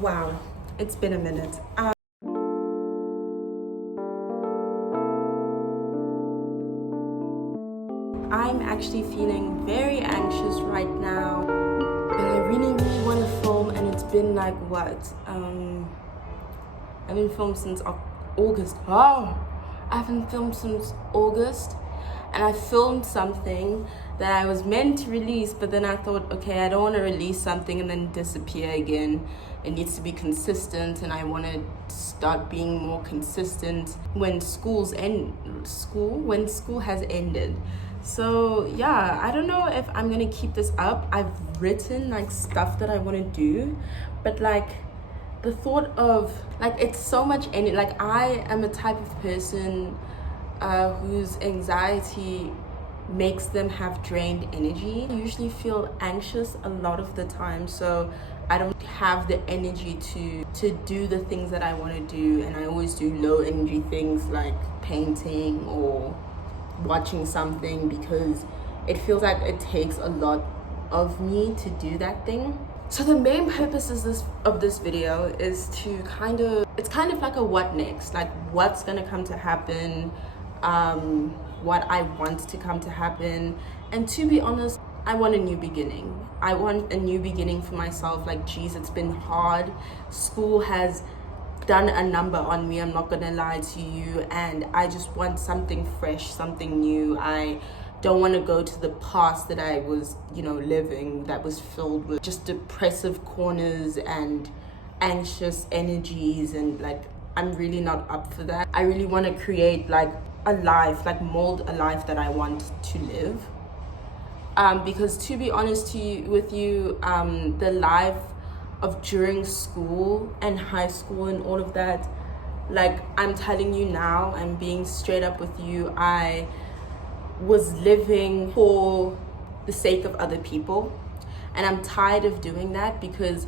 Wow, it's been a minute. I'm actually feeling very anxious right now, but I really want to film, and it's been like what? I haven't filmed since August. Oh, I haven't filmed since August, and I filmed something that I was meant to release, but then I thought, okay, I don't want to release something and then disappear again. It needs to be consistent, and I want to start being more consistent when school has ended. So yeah, I don't know if I'm gonna keep this up. I've written like stuff that I want to do, but like the thought of like it's so much energy. Like I am a type of person whose anxiety makes them have drained energy. I usually feel anxious a lot of the time, so I don't have the energy to do the things that I want to do, and I always do low energy things like painting or watching something because it feels like it takes a lot of me to do that thing. So the main purpose of this video is to it's kind of like a what next, like what's gonna come to happen, what I want to come to happen. And to be honest, I want a new beginning. I want a new beginning for myself. Like, geez, it's been hard. School has done a number on me, I'm not gonna lie to you, and I just want something fresh, something new. I don't want to go to the past that I was, living, that was filled with just depressive corners and anxious energies, and like I'm really not up for that. I really want to create like a life, like mold a life that I want to live. Because to be honest with you, the life of during school and high school and all of that, like I'm telling you now, I'm being straight up with you, I was living for the sake of other people, and I'm tired of doing that because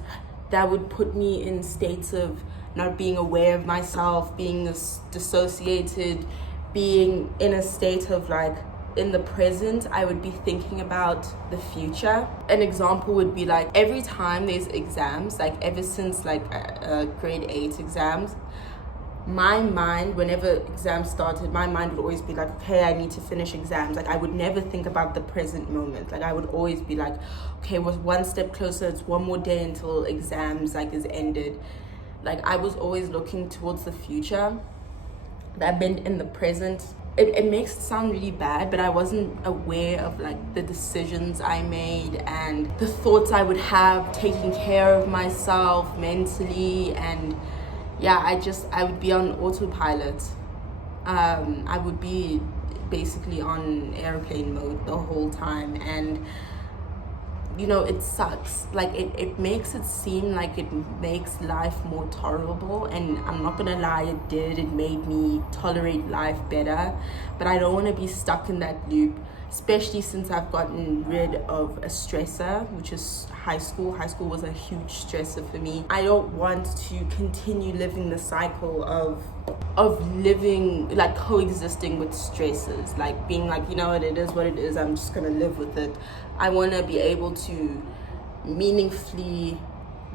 that would put me in states of not being aware of myself, being dissociated, being in a state of like in the present. I would be thinking about the future. An example would be like every time there's exams, like ever since like grade 8 exams, my mind, whenever exams started, my mind would always be like, okay, I need to finish exams. Like I would never think about the present moment. Like I would always be like, okay, we're one step closer, it's one more day until exams like is ended. Like I was always looking towards the future. That meant in the present, it makes it sound really bad, but I wasn't aware of like the decisions I made and the thoughts I would have, taking care of myself mentally. And yeah, I would be on autopilot. I would be basically on airplane mode the whole time, and it sucks. Like it makes it seem like it makes life more tolerable, and I'm not gonna lie, it made me tolerate life better, but I don't want to be stuck in that loop, especially since I've gotten rid of a stressor, which is high school. High school was a huge stressor for me. I don't want to continue living the cycle of living, like coexisting with stresses, like being like, it is what it is, I'm just gonna live with it. I want to be able to meaningfully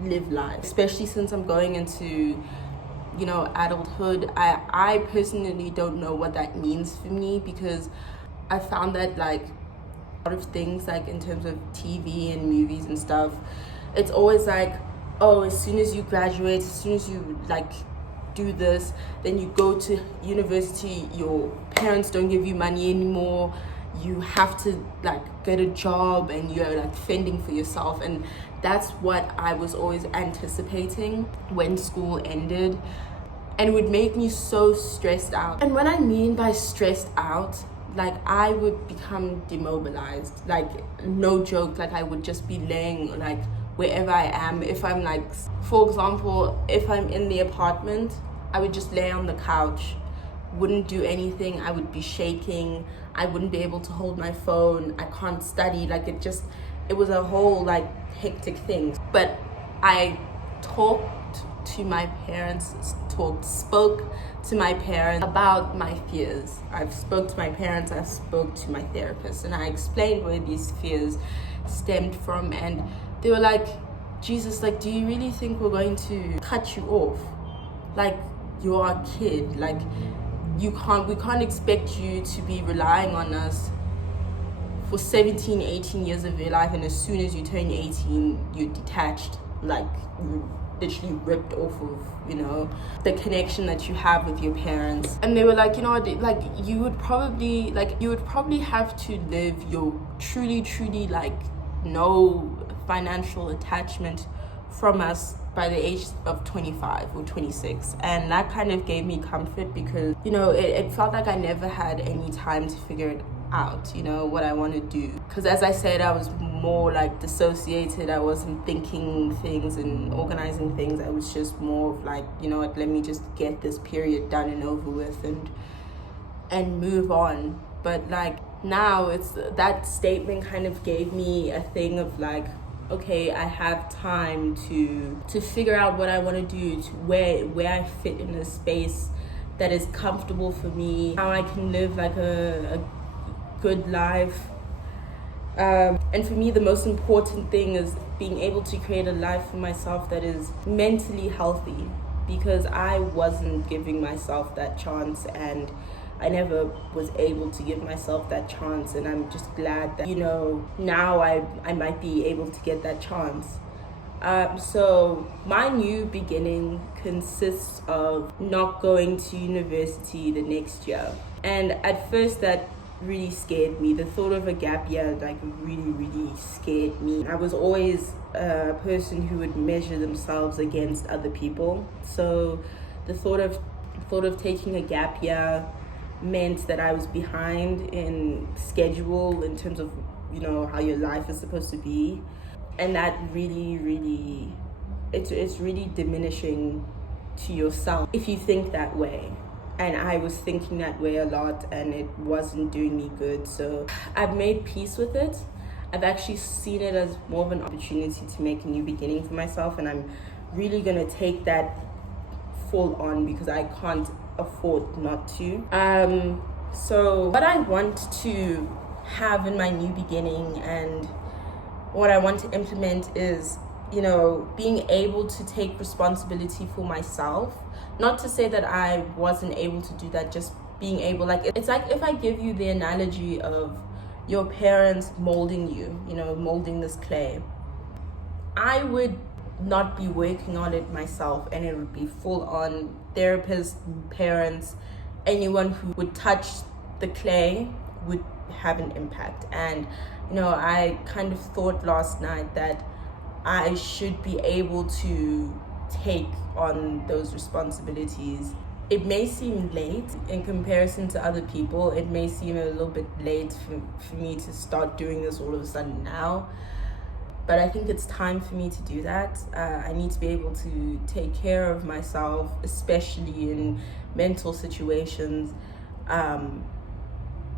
live life, especially since I'm going into adulthood. I personally don't know what that means for me, because I found that like a lot of things, like in terms of TV and movies and stuff, it's always like, oh, as soon as you graduate, as soon as you like do this, then you go to university, your parents don't give you money anymore, you have to like get a job, and you're like fending for yourself. And that's what I was always anticipating when school ended, and it would make me so stressed out. And what I mean by stressed out, like I would become demobilized, like no joke. Like I would just be laying like wherever I am. If I'm like, for example, if I'm in the apartment, I would just lay on the couch, wouldn't do anything. I would be shaking, I wouldn't be able to hold my phone, I can't study. Like it was a whole like hectic thing. But I spoke to my parents about my fears. I've spoke to my parents, I spoke to my therapist, and I explained where these fears stemmed from, and they were like, Jesus, like, do you really think we're going to cut you off? Like, you're a kid. Like, we can't expect you to be relying on us for 17, 18 years of your life, and as soon as you turn 18, you're detached, like, you're literally ripped off of, the connection that you have with your parents. And they were like, like, you would probably have to live your truly, like, no financial attachment from us by the age of 25 or 26. And that kind of gave me comfort, because it felt like I never had any time to figure it out, what I want to do. Because as I said, I was more like dissociated. I wasn't thinking things and organizing things. I was just more of like, let me just get this period done and over with and move on. But like now, it's that statement kind of gave me a thing of like, okay, I have time to figure out what I want to do, to where I fit in a space that is comfortable for me, how I can live like a good life. And for me, the most important thing is being able to create a life for myself that is mentally healthy, because I wasn't giving myself that chance, and I never was able to give myself that chance. And I'm just glad that, now I might be able to get that chance. So my new beginning consists of not going to university the next year. And at first that really scared me. The thought of a gap year like really scared me. I was always a person who would measure themselves against other people. So the thought of taking a gap year meant that I was behind in schedule in terms of, how your life is supposed to be. And that really, it's really diminishing to yourself if you think that way. And I was thinking that way a lot, and it wasn't doing me good. So I've made peace with it. I've actually seen it as more of an opportunity to make a new beginning for myself, and I'm really gonna take that full on, because I can't afford not to. So what I want to have in my new beginning and what I want to implement is, being able to take responsibility for myself. Not to say that I wasn't able to do that, just being able, like, it's like if I give you the analogy of your parents molding you, molding this clay. I would not be working on it myself, and it would be full on therapists, parents, anyone who would touch the clay would have an impact. And I kind of thought last night that I should be able to take on those responsibilities. It may seem late in comparison to other people. It may seem a little bit late for me to start doing this all of a sudden now. But I think it's time for me to do that. I need to be able to take care of myself, especially in mental situations. And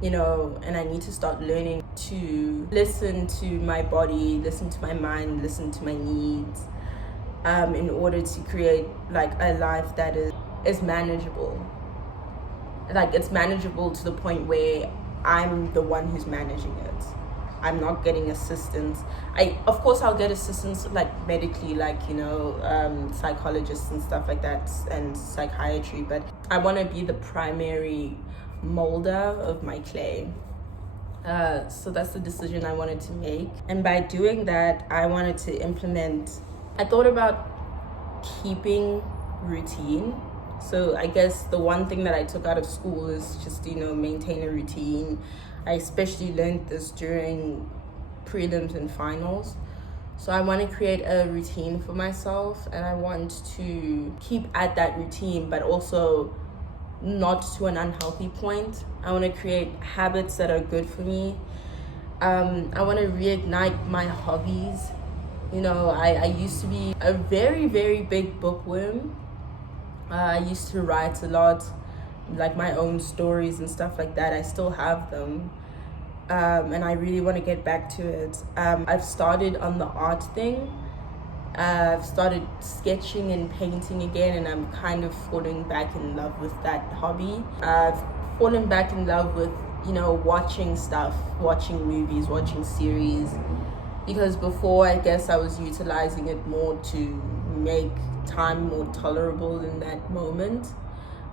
I need to start learning to listen to my body, listen to my mind, listen to my needs, in order to create like a life that is manageable. Like, it's manageable to the point where I'm the one who's managing it. I'm not getting assistance. Of course I'll get assistance like medically, like, psychologists and stuff like that, and psychiatry, but I want to be the primary molder of my clay. So that's the decision I wanted to make. And by doing that, I wanted to I thought about keeping routine. So I guess the one thing that I took out of school is just, maintain a routine. I especially learned this during prelims and finals. So I want to create a routine for myself, and I want to keep at that routine, but also not to an unhealthy point. I want to create habits that are good for me. I want to reignite my hobbies. I used to be a very, very big bookworm. I used to write a lot, like my own stories and stuff like that. I still have them. And I really want to get back to it. I've started on the art thing. I've started sketching and painting again, and I'm kind of falling back in love with that hobby. I've fallen back in love with, watching stuff, watching movies, watching series. because before I guess I was utilizing it more to make time more tolerable in that moment.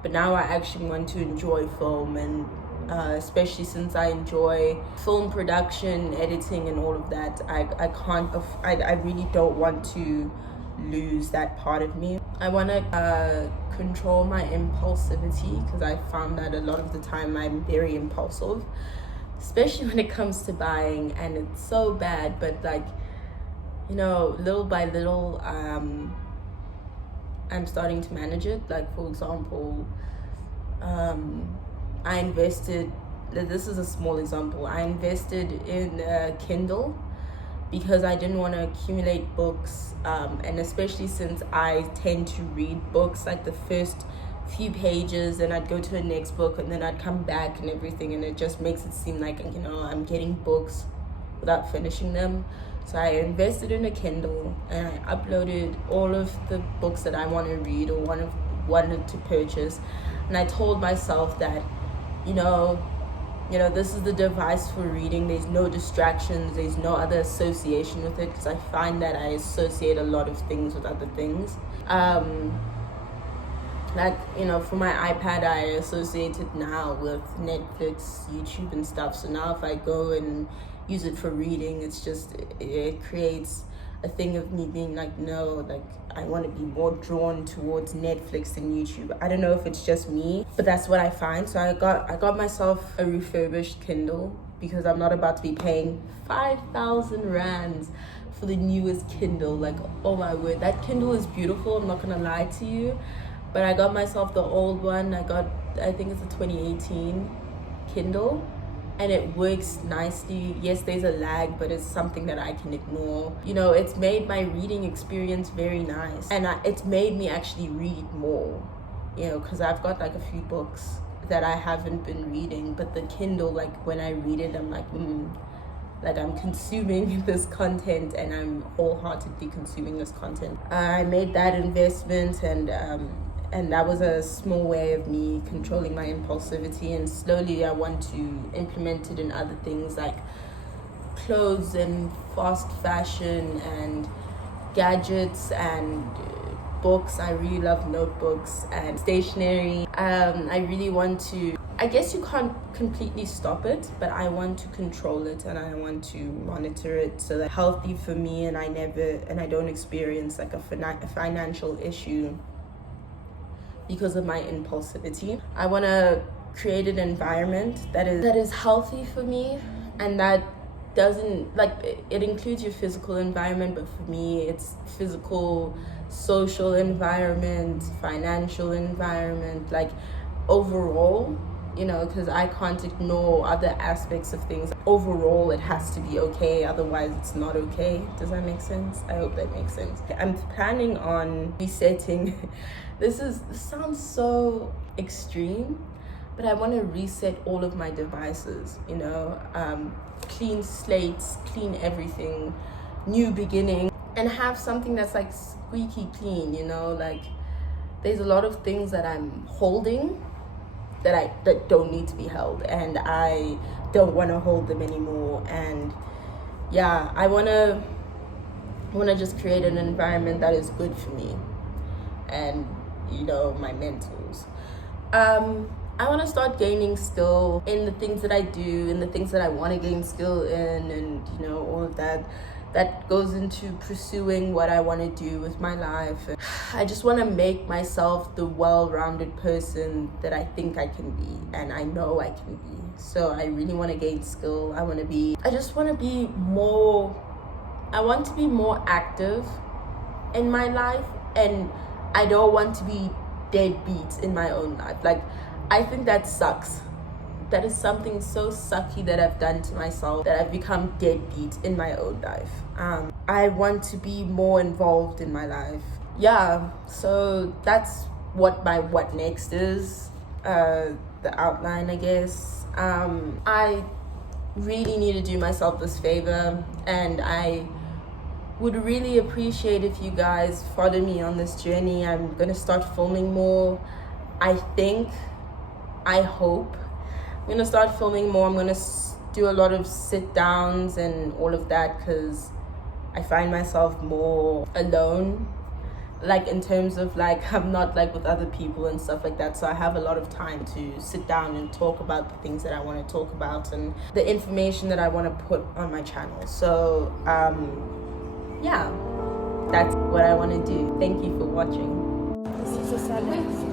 But now I actually want to enjoy film, and especially since I enjoy film production, editing, and all of that, I really don't want to lose that part of me. I want to control my impulsivity, because I found that a lot of the time I'm very impulsive, especially when it comes to buying, and it's so bad. But like, you know, little by little, I'm starting to manage it. Like, for example, I invested, this is a small example, I invested in Kindle because I didn't want to accumulate books, and especially since I tend to read books like the first few pages, and I'd go to the next book, and then I'd come back and everything, and it just makes it seem like, you know, I'm getting books without finishing them. So I invested in a Kindle, and I uploaded all of the books that I want to read or wanted to purchase. And I told myself that, you know, this is the device for reading. There's no distractions. There's no other association with it, because I find that I associate a lot of things with other things. Like, you know, for my iPad, I associate it now with Netflix, YouTube, and stuff. So now if I go and use it for reading, it creates a thing of me being like, no, like, I want to be more drawn towards Netflix than YouTube. I don't know if it's just me, but that's what I find. So I got myself a refurbished Kindle, because I'm not about to be paying 5,000 rands for the newest Kindle. Like, oh my word, that Kindle is beautiful, I'm not gonna lie to you. But I got myself the old one. I think it's a 2018 Kindle, and it works nicely. Yes, there's a lag, but it's something that I can ignore. You know, it's made my reading experience very nice, and it's made me actually read more, you know, because I've got like a few books that I haven't been reading, but the Kindle, like, when I read it, I'm like, like, I'm consuming this content, and I'm wholeheartedly consuming this content. I made that investment, and that was a small way of me controlling my impulsivity, and slowly I want to implement it in other things like clothes and fast fashion and gadgets and books. I really love notebooks and stationery. I really want to, I guess you can't completely stop it, but I want to control it, and I want to monitor it so that it's healthy for me, and I don't experience like a financial issue because of my impulsivity. I want to create an environment that is healthy for me, and that doesn't, like, it includes your physical environment, but for me it's physical, social environment, financial environment, like overall, you know, because I can't ignore other aspects of things. Overall, it has to be okay, otherwise it's not okay. Does that make sense? I hope that makes sense. I'm planning on resetting. This sounds so extreme, but I want to reset all of my devices, you know, clean slates, clean everything, new beginning, and have something that's like squeaky clean, you know. Like, there's a lot of things that I'm holding that don't need to be held, and I don't want to hold them anymore. And yeah, I want to just create an environment that is good for me and, you know, my mentals. I want to start gaining skill in the things that I do, in the things that I want to gain skill in, and, you know, all of that goes into pursuing what I want to do with my life. I just want to make myself the well-rounded person that I think I can be, and I know I can be. So I really want to gain skill. I want to be more active in my life, and I don't want to be deadbeat in my own life. Like, I think that sucks. That is something so sucky that I've done to myself, that I've become deadbeat in my own life. I want to be more involved in my life. Yeah, so that's what my what next is, the outline, I guess. I really need to do myself this favor, and I would really appreciate if you guys follow me on this journey. I'm gonna start filming more. I hope I'm gonna start filming more. I'm gonna do a lot of sit downs and all of that, because I find myself more alone, like in terms of like I'm not like with other people and stuff like that, so I have a lot of time to sit down and talk about the things that I want to talk about and the information that I want to put on my channel. So yeah, that's what I want to do. Thank you for watching. This is a salad.